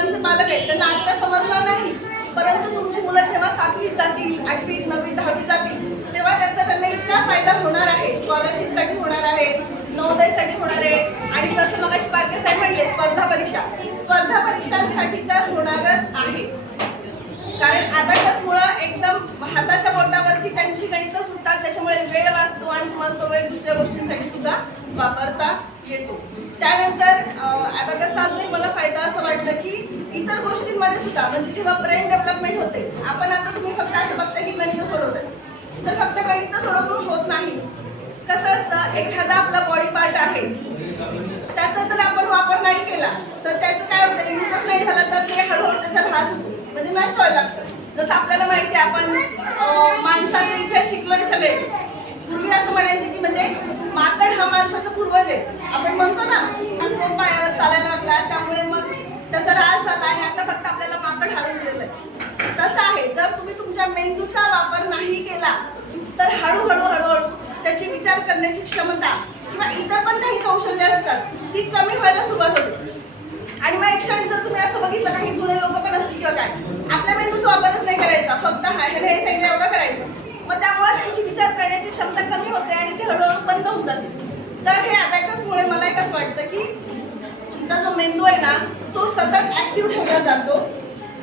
मुलांचे पालक आहेत त्यांना आता समजणार नाही. परंतु तुमची मुलं जेव्हा सातवीत जातील आठवीत नववी दहावी जातील तेव्हा त्याचा त्यांना इतका फायदा होणार आहे. स्कॉलरशिपसाठी होणार आहे नवोदयसाठी होणार आहे. आणि जसं मग पारखे साहेब म्हणले स्पर्धा परीक्षा. स्पर्धा परीक्षांसाठी तर होणारच आहे. कारण अबॅकसमुळं एकदम हाताच्या बोटावरती त्यांची गणितं सुटतात त्याच्यामुळे वेळ वाचतो आणि तुम्हाला तो वेळ दुसऱ्या गोष्टींसाठी सुद्धा वापरता येतो. त्यानंतर अबॅकसचा मला फायदा असं वाटलं की इतर गोष्टींमध्ये सुद्धा म्हणजे जेव्हा ब्रेन डेव्हलपमेंट होते आपण असं तुम्ही फक्त असं बघता की गणितं सोडवतात तर फक्त गणितं सोडवून होत नाही. कसं असतं एखादा आपला बॉडी पार्ट आहे त्याचा जर आपण वापर नाही केला तर त्याचं काय होतं युजच नाही झाला तर ते हळूहळू त्याचा ऱ्हास होतो. म्हणजे नष्ट व्हायला लागतं. जसं आपल्याला माहिती आहे आपण माणसाचे इथे शिकलोय सगळे. पूर्वी असं म्हणायचं की म्हणजे माकड हा माणसाचा पूर्वज आहे. आपण म्हणतो ना माणूस दोन पायावर चालायला लागला त्यामुळे मग त्याचा ऱ्हास झाला आणि आता फक्त आपल्याला माकड हाळून गेलंय तसं आहे जर मेंदूचा वापर नाही केला तर हळूहळू हळूहळू त्याची विचार करण्याची क्षमता किंवा इतर पण काही कौशल्य असतात ती कमी व्हायला सुरुवात होते. आणि मग एक क्षण जर तुम्ही असं बघितलं काही जुने लोक पण असतील किंवा काय आपल्या मेंदूचा वापरच नाही करायचा फक्त हा हे सगळं एवढं करायचं. मग त्यामुळे त्यांची विचार करण्याची क्षमता कमी होते आणि ती हळूहळू बंद होऊन जाते. तर हे अबॅकसमुळे मला एक असं वाटतं की तुमचा जो मेंदू आहे ना तो सतत ॲक्टिव्ह ठेवला जातो.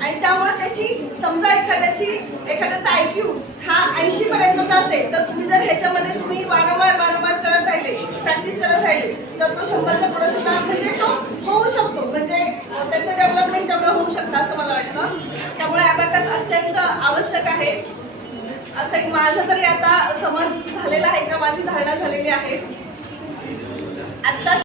आणि त्यामुळे त्याची समजा एखाद्याची एखाद्याचा आयक्यू हा ऐंशी पर्यंतचा असेल तर तुम्ही जर ह्याच्यामध्ये तुम्ही वारंवार वारंवार करत राहिले प्रॅक्टिस करत राहिले तर तो शंभरच्या पुढे सुद्धा म्हणजे तो होऊ शकतो. म्हणजे त्याचं डेव्हलपमेंट तेवढं होऊ शकतं असं मला वाटतं. त्यामुळे अभ्यास अत्यंत आवश्यक आहे. असं एक माझं तरी आता समज झालेला आहे का माझी धारणा झालेली आहे. आता